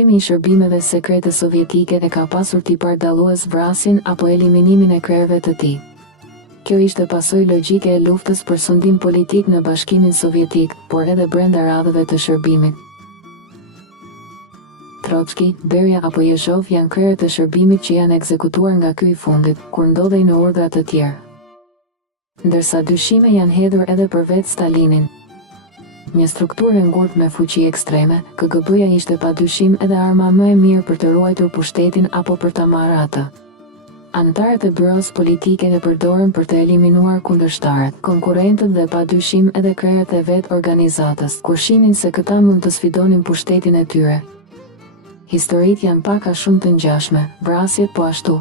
Sistemi I shërbimeve sekrete sovjetike e ka pasur tipar dallues vrasjen apo eliminimin e krerëve të tij. Kjo ishte pasojë logjike e luftës për sundim politik në Bashkimin Sovjetik, por edhe brenda radhëve të shërbimit. Trotski, Beria apo Yezhov janë krerët e shërbimit që janë ekzekutuar nga ky I fundit, kur ndodhej në urdhra të tjerë. Ndërsa dyshime janë hedhur edhe për vetë Stalinin. Një strukturë e ngurtë me fuqi ekstreme, KGB-ja ishte padyshim edhe arma më e mirë për të ruajtur pushtetin apo për ta marrë atë. Anëtarët e byros politike e përdorën për të eliminuar kundërshtarët, konkurrentët dhe padyshim edhe krerët e vetë organizatës, kur shihnin se këta mund të sfidonin pushtetin e tyre. Historitë janë pak a shumë të ngjashme, vrasjet po ashtu.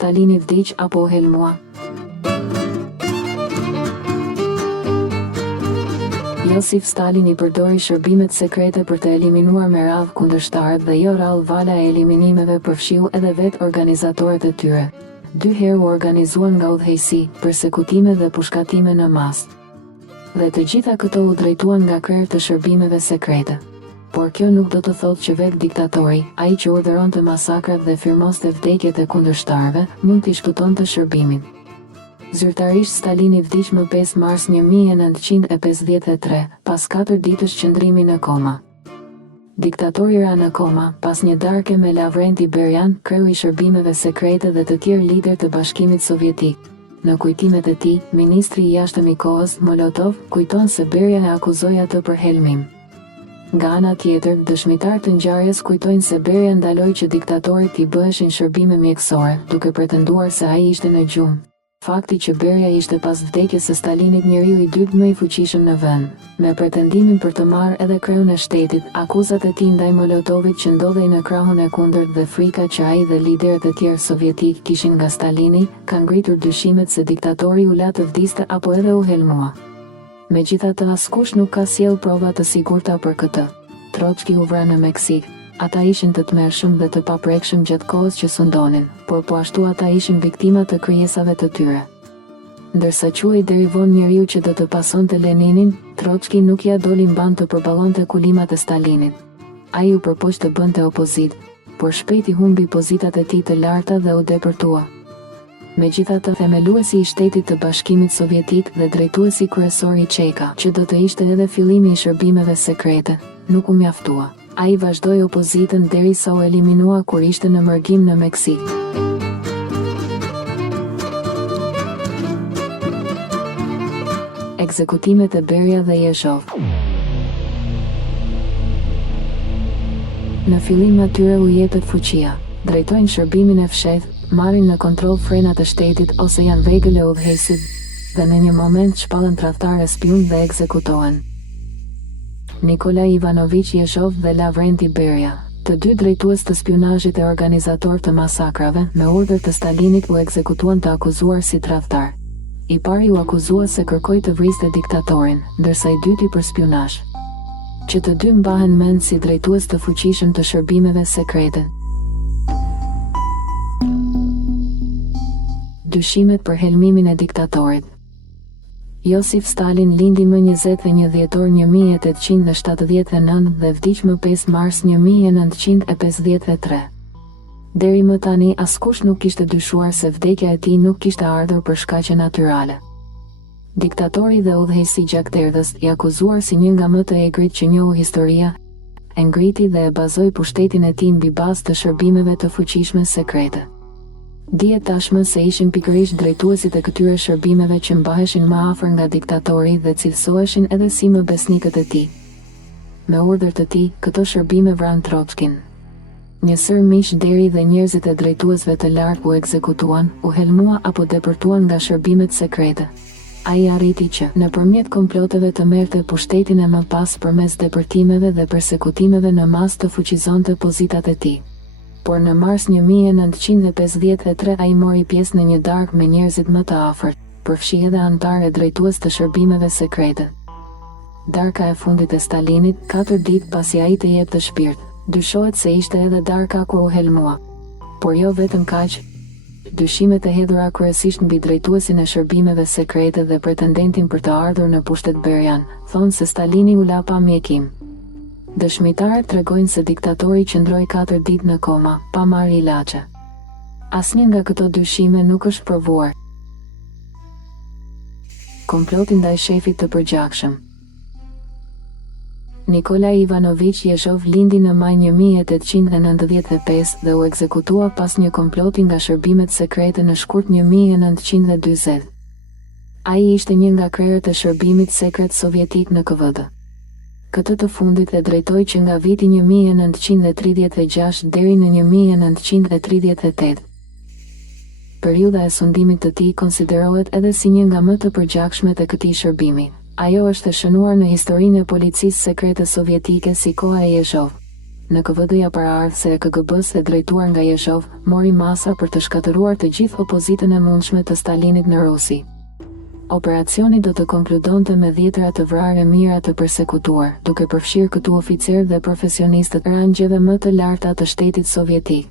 Stalini vdiq apo u helmua? Josif Stalin I përdori shërbimet sekrete për të eliminuar me radhë kundërshtarët dhe jo rrallë vala e eliminimeve përfshiu edhe vetë organizatorët e tyre. 2 herë u organizuan nga udhëheqësi, persekutime dhe pushkatime në mas. Dhe të gjitha këto u drejtuan nga krerë të shërbimeve sekrete. Por kjo nuk do të thotë që vetë diktatori, ai që urdhëronte masakrat dhe firmoste vdekjet e kundërshtarëve, mund t'i shpëtonte shërbimin. Zyrtarisht Stalini vdiq më 5 mars 1953, pas 4 ditësh qëndrimi në koma. Diktatori ra në koma, pas një darke me Lavrenti Berian, kreu I shërbimeve sekrete dhe të tjerë lider të Bashkimit Sovjetik. Në kujtimet e tij, ministri I jashtëm I kohës, Molotov, kujton se Beria e akuzoi atë për helmim. Nga ana tjetër, dëshmitar të ngjarjes kujtojnë se Beria ndaloi që diktatorit I bëheshin shërbime mjekësore, duke pretenduar se ai ishte në gjumë. Fakti që Beria ishte pas vdekjes së Stalinit njeriu I dytë më I fuqishëm në vend, me pretendimin për të marrë edhe kreun e shtetit, akuzat e tij ndaj Molotovit që ndodhej në krahun e kundërt dhe frika që ai dhe liderët e tjerë sovjetik kishin nga Stalini, kanë ngritur dyshimet se diktatori u la të vdiste apo edhe u helmua. Megjithatë, askush nuk ka sjellë prova të sigurta për këtë. Trotski u vra në Meksik. Ata ishin të tmerrshëm dhe të paprekshëm gjatë kohës që sundonin, por po ashtu ata ishin viktima të krijesave të tyre. Ndërsa quhej deri vonë njeriu që do të pasonte Leninin, Trotski nuk ja doli mban të përballonte kulimat e Stalinit. Ai u përpoq të bënte opozitë, por shpejt I humbi pozitat e tij të larta dhe u depërtua. Megjithatë, themeluesi I shtetit të Bashkimit Sovjetik dhe drejtuesi kryesor I Çeka, që do të ishte edhe fillimi I shërbimeve sekrete, nuk u mjaftua. Ai vazhdoi opozitën derisa u eliminua kur ishte në mërgim në Meksik. Ekzekutimet e Beria dhe Yezhov. Në fillim atyre u jepet fuqia, drejtojnë shërbimin e fshehtë, marrin në kontroll frenat e shtetit ose janë vegël e udhëheqësit, dhe në një moment shpallën tradhtarë spion dhe ekzekutohen. Nikolaj Ivanovich Yezhov dhe Lavrenti Beria, të dy drejtues të spionazhit e organizator të masakrave, me urdhër të Stalinit u ekzekutuan të akuzuar si tradhtar. I pari u akuzua se kërkoi të vriste diktatorin, ndërsa I dyti për spionazh. Që të dy mbahen mend si drejtues të fuqishëm të shërbimeve sekrete. Dyshimet për helmimin e diktatorit. Josif Stalin lindi më 21 dhjetor 1879 dhe vdiq më 5 mars 1953. Deri më tani askush nuk kishte dyshuar se vdekja e tij nuk kishte ardhur për shkaqe natyrale. Diktatori dhe udhëheqësi gjakderdhës, I akuzuar si një nga më të egrit që njohu historia, e ngriti dhe e bazoi pushtetin e tij mbi bazë të shërbimeve të fuqishme sekrete. Dihet tashmë se ishin pikërisht drejtuesit e këtyre shërbimeve që mbaheshin më afër nga diktatori dhe cilësoheshin edhe si më besnikët e tij. Me urdhër të tij, këto shërbime vran Trotskin. Një sër miq deri dhe njerëzit e drejtuesve të lartë u ekzekutuan, u helmua apo depërtuan nga shërbimet sekrete. Ai arriti që, nëpërmjet komploteve të merrte pushtetin e më pas përmes depërtimeve dhe persekutimeve në mas të fuqizonte pozitat e tij. Por në mars 1953 ai mori pjesë në një darkë me njerëzit më të afërt, përfshi edhe anëtarë e drejtues të shërbimeve sekrete. Darka e fundit e Stalinit, 4 ditë pasi ai të jepte shpirt, dyshohet se ishte edhe darka kur u helmua. Por jo vetëm kaq, Dyshimet e hedhura kryesisht mbi drejtuesin e shërbimeve sekrete dhe pretendentin për të ardhur në pushtet Berjan, thonë se Stalini u la pa mjekim. Dëshmitarët tregojnë se diktatori qëndroi 4 ditë në koma, pa marrë ilaçe. Asnjë nga këto dyshime nuk është provuar. Komploti ndaj shefit të përgjakshëm. Nikolaj Ivanović Jeshov lindi në maj 1895 dhe u ekzekutua pas një komploti nga shërbimet sekrete në shkurt 1940. Ai ishte një nga krerët e shërbimit sekret sovjetik në KVD. Këtë të fundit e drejtoi që nga viti 1936 deri në 1938. Periudha e sundimit të tij konsiderohet edhe si një nga më të përgjakshmet e këtij shërbimi. Ajo është e shënuar në historinë e policisë sekrete sovjetike si koha e Jeshov. Në KVD-ja paraardhëse e KGB-s e drejtuar nga Jeshov, mori masa për të shkatëruar të gjithë opozitën e mundshme të Stalinit në Rusi. Operacioni do të konkludonte me dhjetëra të vrarë e mijëra të përsekutuar, duke përfshirë këtu oficerë dhe profesionistët rangjeve më të larta të shtetit sovjetik.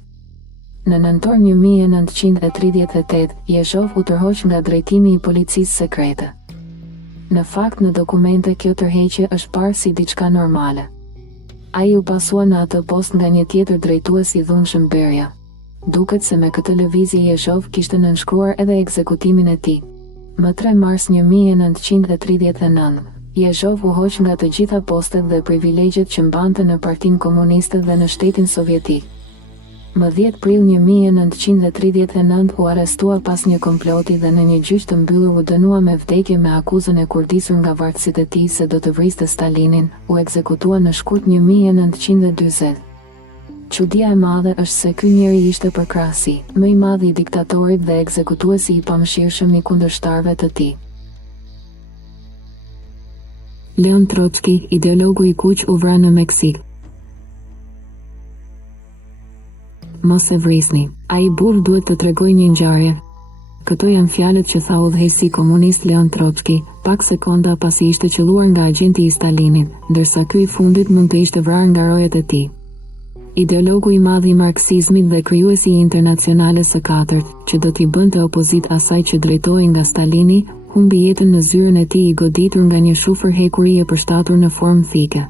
Në nëntor 1938, Jeshov u tërhoq nga drejtimi i policisë sekrete. Në fakt në dokumente kjo tërheqje është parë si diçka normale. Ai u pasua në atë post nga një tjetër drejtues i dhunshëm Berja. Duket se me këtë lëvizje Jeshov kishte nënshkruar edhe ekzekutimin e tij. Më 3 mars 1939, Jeshov u hoq nga të gjitha postet dhe privilegjet që mbante në Partinë Komuniste dhe në Shtetin Sovjetik. Më 10 prill 1939 u arrestua pas një komploti dhe në një gjyq të mbyllur u dënua me vdekje me akuzën e kurdisur nga vartësitë e tij se do të vriste Stalinin, u ekzekutua në shkurt 1940. Çudia e madhe është se ky njeri ishte përkrahësi më i madh i diktatorit dhe ekzekutuesi i pamëshirshëm i kundërshtarëve të tij. Leon Trotski, ideologu i kuq, u vra në Meksik. Mos e vrisni, ai burr duhet të tregoj një ngjarje. Këto janë fjalët që tha udhëheqësi komunist Leon Trotski, pak sekonda pasi ishte qelluar nga agjenti i Stalinit, ndërsa ky i fundit mund të ishte vrarë nga rojet e tij. Ideologu i madh i marksizmit dhe krijuesi i Internacionales së katërt, që do t'i bënte opozitë asaj që drejtohej nga Stalini, humbi jetën në zyrën e tij i goditur nga një shufër hekuri e përshtatur në formë thike.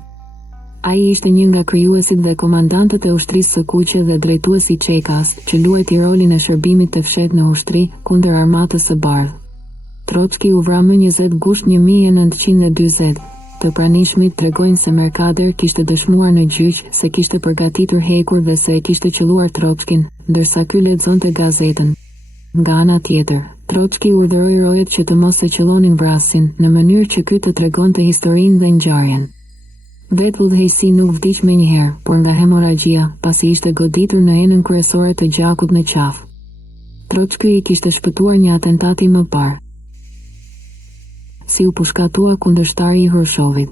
Ai ishte një nga krijuesit dhe komandantët e ushtrisë së kuqe dhe drejtuesi i Çekas, që luajti rolin e shërbimit të fshehtë në ushtri kundër armatës së bardhë. Trotski u vra më 20 gusht 1940. Të pranishmit tregojnë se Mercader kishte dëshmuar në gjyq se kishte përgatitur hekur dhe se e kishte qelluar Trotskin, ndërsa ky lexonte gazetën. Nga ana tjetër, Trotski urdhëroi rojet që të mos e qellonin vrasin, në mënyrë që ky të tregonte historinë dhe ngjarjen. Vetë udhëheqësi nuk vdiq menjëherë, por nga hemoragjia, pasi ishte goditur në enën kryesore të gjakut në qafë. Trotski i kishte shpëtuar një atentati më parë. Si u pushkatua kundërshtari i Hrushovit.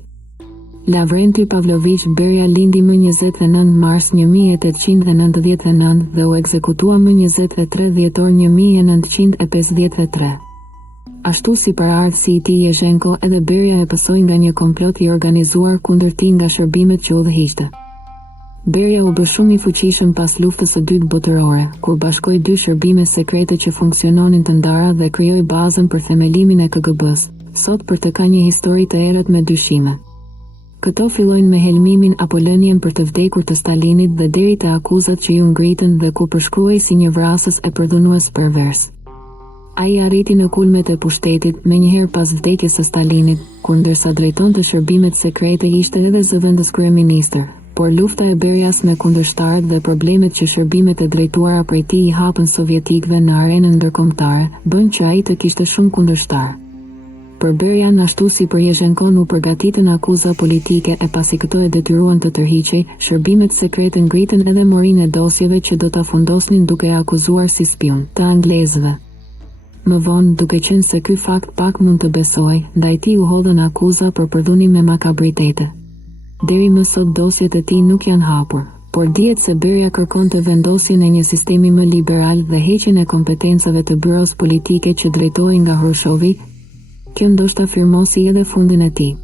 Lavrenti Pavlovich Berja lindi më 29 mars 1899 dhe u ekzekutua më 23 dhjetor 1953. Ashtu si paraardhësi i tij Yezhenko, edhe Berja e pësoi nga një komplot i organizuar kundër tij nga shërbimet që udhëhiqte. Berja u bë shumë i fuqishëm pas luftës së dytë botërore, kur bashkoi dy shërbime sekrete që funksiononin të ndara dhe krijoi bazën për themelimin e KGB-s. Sot për të ka një histori të errët me dyshime. Këto fillojnë me helmimin apo lënien për të vdekur të Stalinit dhe deri te akuzat që ju ngritën dhe ku përshkruhej si një vrasës e përdhunues pervers. Ai arriti në kulmet e pushtetit menjëherë pas vdekjes së Stalinit, kur ndërsa drejtonte shërbimet sekrete ishte edhe zëvendës kryeministër. Por lufta e Berjas me kundërshtarët dhe problemet që shërbimet e drejtuara prej tij i hapën sovjetikëve në arenën ndërkombëtare, bën që ai të kishte shumë kundërshtar. Për Berjan ashtu si për Yezhenkon u përgatitën akuza politike e pasi këto e detyruan të tërhiqej, shërbimet sekrete ngritën edhe morinë e dosjeve që do ta fundosnin duke e akuzuar si spion të anglezëve. Më vonë, duke qenë se ky fakt pak mund të besoj, ndaj tij u hodhën akuza për përdhunim me makabritete. Deri më sot dosjet e tij nuk janë hapur, por dihet se Berja kërkonte vendosjen e një sistemi më liberal dhe heqjen e kompetencave të byros politike që drejtohej nga Hrushovi. Kjo ndoshta firmosi edhe fundin e tij.